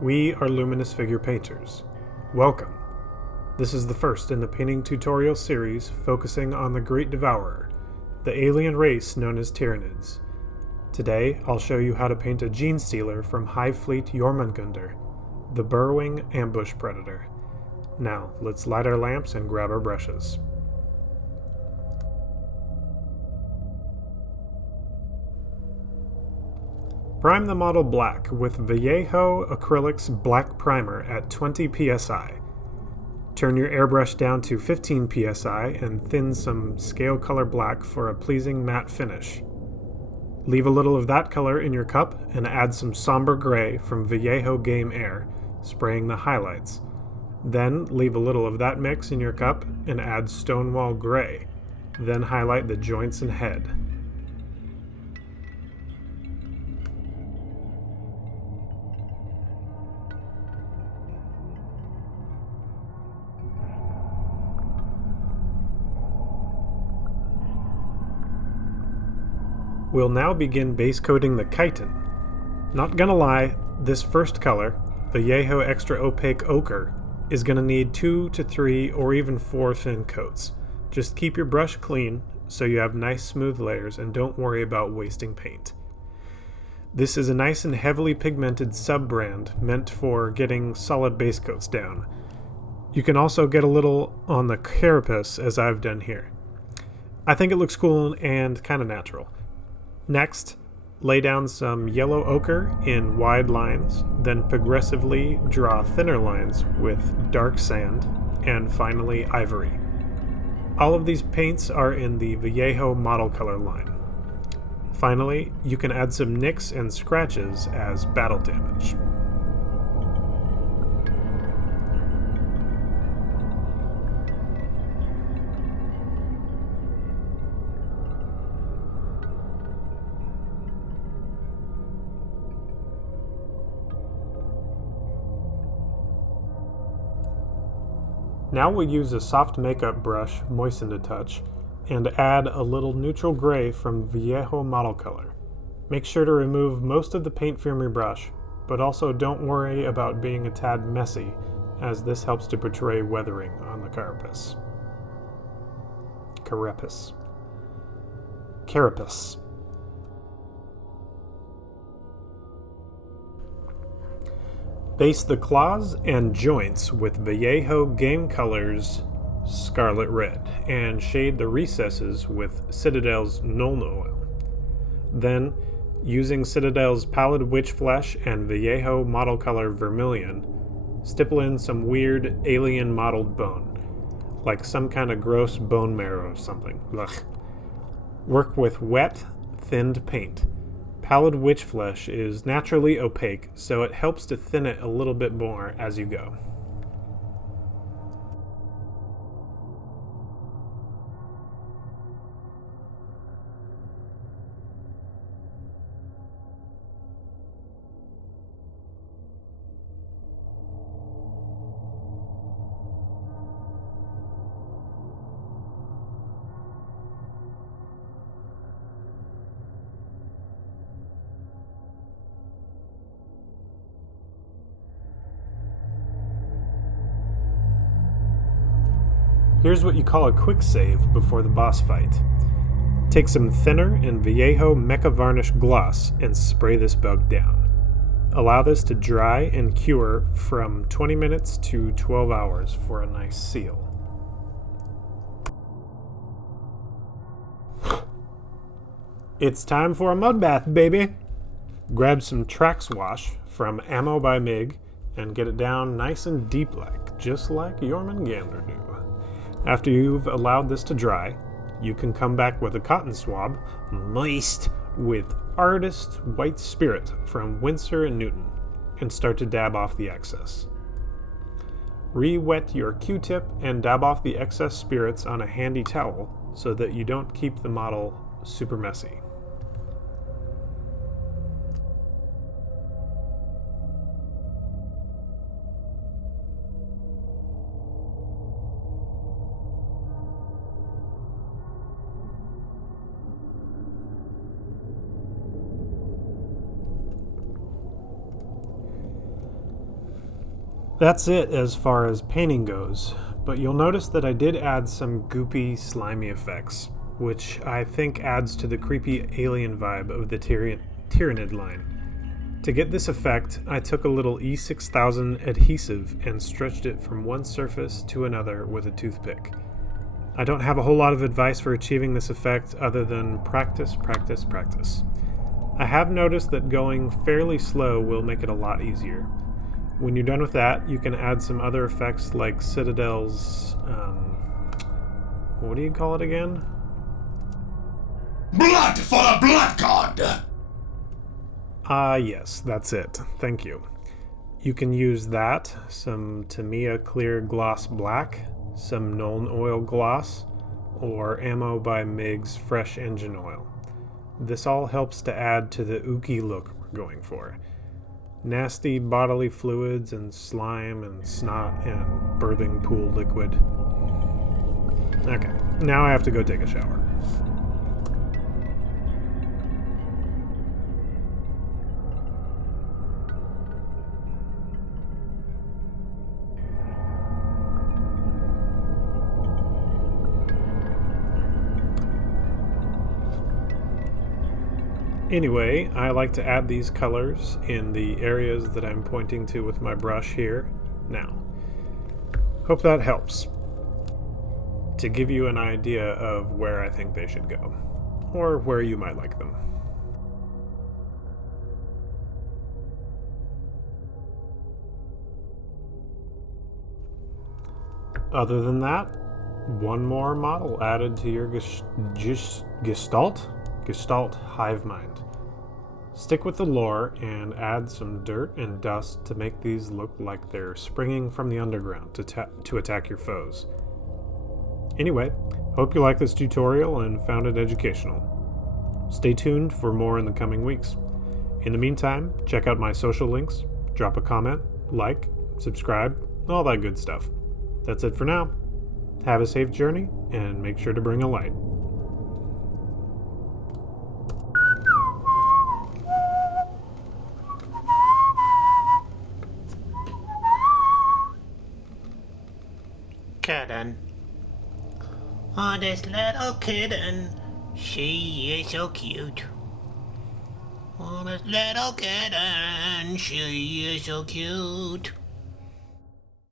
We are Luminous Figure Painters. Welcome. This is the first in the painting tutorial series focusing on the Great Devourer, the alien race known as Tyranids. Today, I'll show you how to paint a gene stealer from Hive Fleet Jormungandr, the burrowing ambush predator. Now, let's light our lamps and grab our brushes. Prime the model black with Vallejo Acrylics Black Primer at 20 psi. Turn your airbrush down to 15 psi and thin some scale color black for a pleasing matte finish. Leave a little of that color in your cup and add some somber gray from Vallejo Game Air, spraying the highlights. Then leave a little of that mix in your cup and add Stonewall Gray. Then highlight the joints and head. We'll now begin base coating the chitin. Not gonna lie, this first color, Vallejo Extra Opaque Ochre, is gonna need 2 to 3 or even 4 thin coats. Just keep your brush clean so you have nice smooth layers and don't worry about wasting paint. This is a nice and heavily pigmented sub-brand meant for getting solid base coats down. You can also get a little on the carapace as I've done here. I think it looks cool and kinda natural. Next, lay down some yellow ochre in wide lines, then progressively draw thinner lines with dark sand, and finally ivory. All of these paints are in the Vallejo model color line. Finally, you can add some nicks and scratches as battle damage. Now we'll use a soft makeup brush, moistened a touch, and add a little neutral gray from Vallejo model color. Make sure to remove most of the paint from your brush, but also don't worry about being a tad messy, as this helps to portray weathering on the carapace. Carapace. Base the claws and joints with Vallejo Game Colors Scarlet Red, and shade the recesses with Citadel's Nuln Oil. Then, using Citadel's Pallid Witch Flesh and Vallejo Model Color Vermilion, stipple in some weird alien mottled bone, like some kind of gross bone marrow or something. Ugh. Work with wet, thinned paint. Pallid Witch Flesh is naturally opaque, so it helps to thin it a little bit more as you go. Here's what you call a quick save before the boss fight. Take some thinner and Vallejo Mecha Varnish Gloss and spray this bug down. Allow this to dry and cure from 20 minutes to 12 hours for a nice seal. It's time for a mud bath, baby! Grab some Trax Wash from Ammo by Mig and get it down nice and deep just like Jormungandr do. After you've allowed this to dry, you can come back with a cotton swab, moist with Artist White Spirit from Winsor & Newton, and start to dab off the excess. Re-wet your Q-tip and dab off the excess spirits on a handy towel so that you don't keep the model super messy. That's it as far as painting goes, but you'll notice that I did add some goopy, slimy effects, which I think adds to the creepy alien vibe of the Tyrannid line. To get this effect, I took a little E6000 adhesive and stretched it from one surface to another with a toothpick. I don't have a whole lot of advice for achieving this effect other than practice, practice, practice. I have noticed that going fairly slow will make it a lot easier. When you're done with that, you can add some other effects like Citadel's, what do you call it again? Blood for the Blood God! Yes, that's it. Thank you. You can use that, some Tamiya Clear Gloss Black, some Nuln Oil Gloss, or Ammo by Miggs Fresh Engine Oil. This all helps to add to the ooky look we're going for. Nasty bodily fluids and slime and snot and birthing pool liquid. Okay, now I have to go take a shower. Anyway, I like to add these colors in the areas that I'm pointing to with my brush here now. Hope that helps to give you an idea of where I think they should go, or where you might like them. Other than that, one more model added to your Gestalt hive mind. Stick with the lore and add some dirt and dust to make these look like they're springing from the underground to attack your foes. Anyway, hope you liked this tutorial and found it educational. Stay tuned for more in the coming weeks. In the meantime, check out my social links, drop a comment, like, subscribe, all that good stuff. That's it for now. Have a safe journey, and make sure to bring a light. Kitten. Oh, this little kitten. She is so cute. Oh, this little kitten. She is so cute.